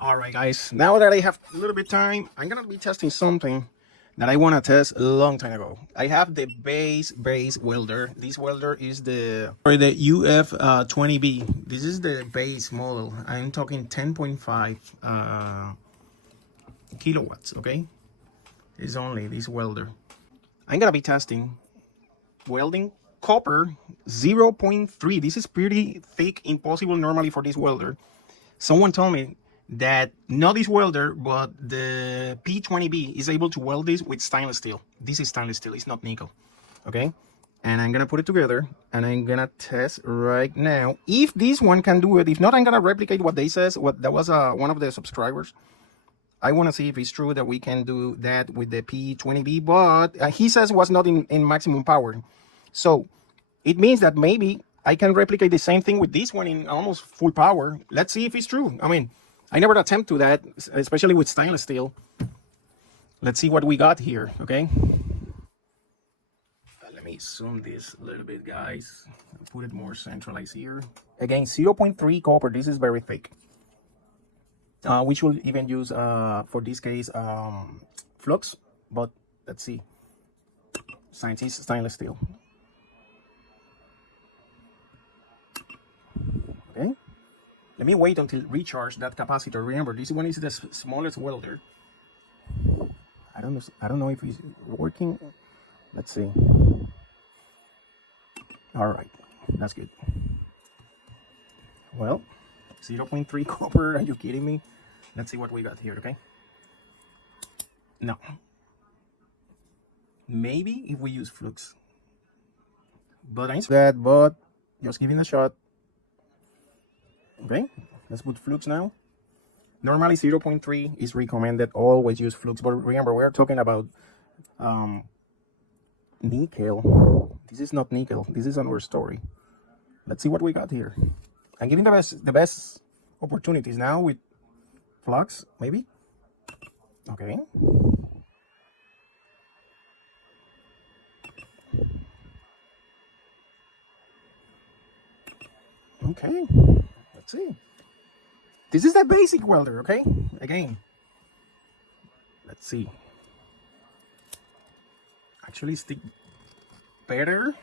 All right, guys, now that I have a little bit of time, I'm gonna be testing something that I want to test a long time ago. I have the base welder. This welder is the UF20B. This is the base model. I'm talking 10.5 kilowatts. Okay, it's only this welder. I'm gonna be testing welding copper 0.3. This is pretty thick, impossible normally for this welder. Someone told me that not this welder, but the P20B is able to weld this with stainless steel. This is stainless steel, it's not nickel. Okay, and I'm gonna put it together and I'm gonna test right now if this one can do it. If not, I'm gonna replicate what they says. What that was one of the subscribers. I want to see if it's true that we can do that with the P20B, but he says it was not in maximum power. So it means that maybe I can replicate the same thing with this one in almost full power. Let's see if it's true. I mean, I never attempt to that, especially with stainless steel. Let's see what we got here, okay? Let me zoom this a little bit, guys. Put it more centralized here. Again, 0.3 copper. This is very thick. Which will even use, for this case, flux. But let's see. Scientist stainless steel. Okay, let me wait until recharge that capacitor. Remember, this one is the smallest welder. I don't know if it's working. Let's see. All right, that's good. Well, 0.3 copper. Are you kidding me? Let's see what we got here. Okay. No. Maybe if we use flux. But I that. But just giving a shot. Okay, let's put flux now. Normally 0.3 is recommended. Always use flux, but remember we're talking about nickel. This is not nickel. This is another story. Let's see what we got here. I'm giving the best opportunities now with flux, maybe. Okay. Okay. Let's see. This is the basic welder, okay? Again, let's see. Actually stick better.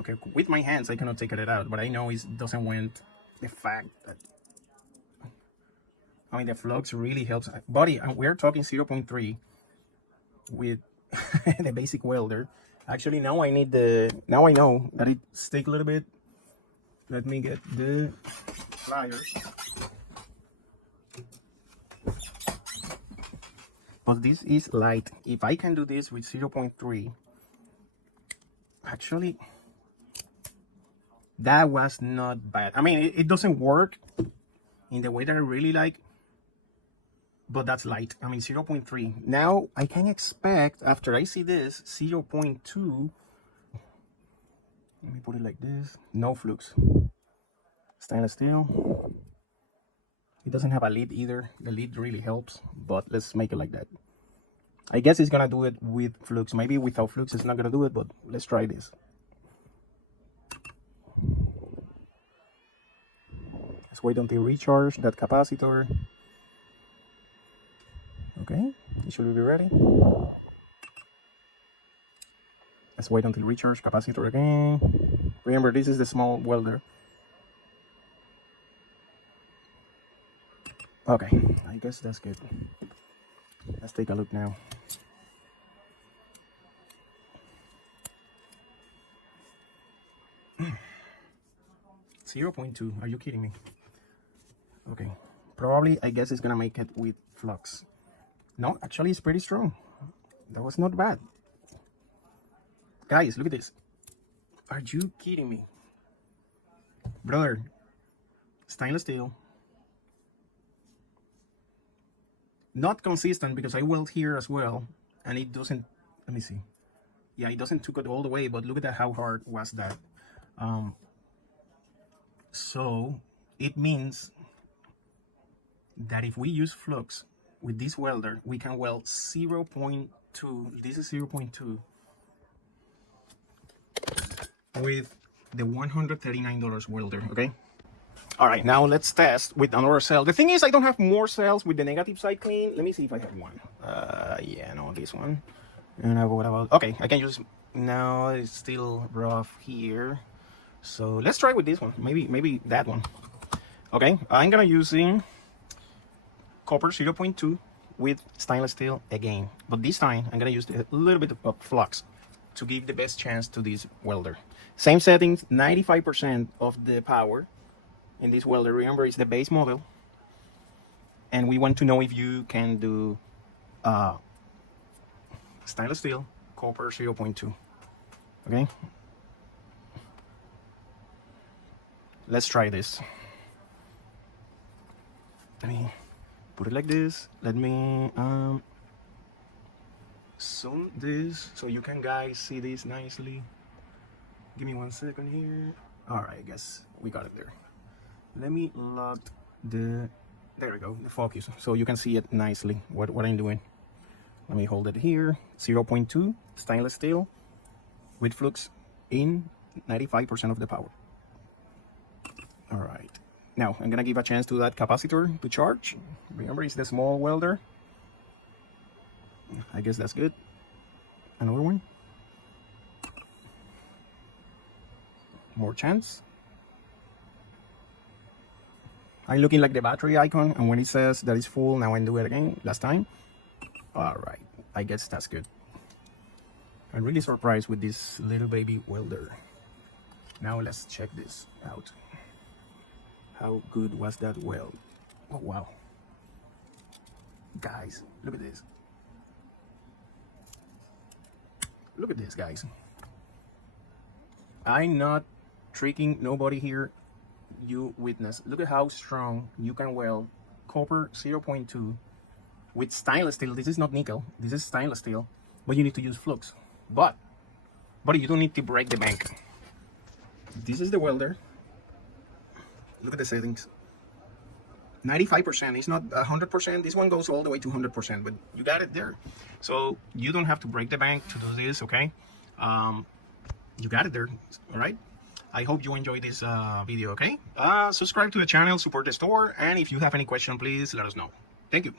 Okay, with my hands I cannot take it out, but I know it doesn't want the fact that, I mean, the flux really helps. Buddy, we're talking 0.3 with the basic welder. Actually, now I know that it stick a little bit. Let me get the pliers. But this is light. If I can do this with 0.3, actually, that was not bad. I mean, it doesn't work in the way that I really like, but that's light. I mean, 0.3. Now I can expect, after I see this, 0.2. Let me put it like this. No flux. Stainless steel. It doesn't have a lid either. The lid really helps, but let's make it like that. I guess it's gonna do it with flux. Maybe without flux it's not gonna do it, but let's try this. Let's wait until recharge that capacitor. Okay, it should be ready. Let's wait until recharge capacitor again. Remember, this is the small welder. Okay, I guess that's good. Let's take a look now. .2. Are you kidding me? Okay, probably I guess it's gonna make it with flux. No, actually it's pretty strong. That was not bad. Guys, look at this. Are you kidding me? Brother, stainless steel. Not consistent because I weld here as well, and it doesn't, let me see. Yeah, it doesn't took it all the way, but look at that, how hard was that. So it means that if we use flux with this welder, we can weld 0.2. This is 0.2 with the $139 welder. Okay. All right, now let's test with another cell. The thing is, I don't have more cells with the negative side clean. Let me see if I have one. Yeah, no, this one. And what about, okay, I can use, no, it's still rough here. So let's try with this one, maybe that one. Okay, I'm gonna using copper 0.2 with stainless steel again. But this time, I'm gonna use a little bit of flux to give the best chance to this welder. Same settings, 95% of the power in this welder. Remember, it's the base model, and we want to know if you can do stainless steel, copper 0.2. Okay, let's try this. Let me put it like this. Let me zoom this so you can guys see this nicely. Give me 1 second here. All right, I guess we got it there. Let me lock the, there we go, the focus, so you can see it nicely, what I'm doing. Let me hold it here. 0.2 stainless steel with flux in 95% of the power. All right, now I'm gonna give a chance to that capacitor to charge. Remember, it's the small welder. I guess that's good. Another one. More chance. I'm looking like the battery icon, and when it says that it's full, now I do it again, last time. All right, I guess that's good. I'm really surprised with this little baby welder. Now let's check this out. How good was that weld? Oh, wow. Guys, look at this. Look at this, guys. I'm not tricking nobody here. You witness. Look at how strong you can weld copper 0.2 with stainless steel. This is not nickel, this is stainless steel, but you need to use flux. But you don't need to break the bank. This is the welder. Look at the settings. 95%, it's not 100%. This one goes all the way to 100%, but you got it there. So you don't have to break the bank to do this, okay? You got it there, all right? I hope you enjoyed this video, okay? Subscribe to the channel, support the store, and if you have any question, please let us know. Thank you.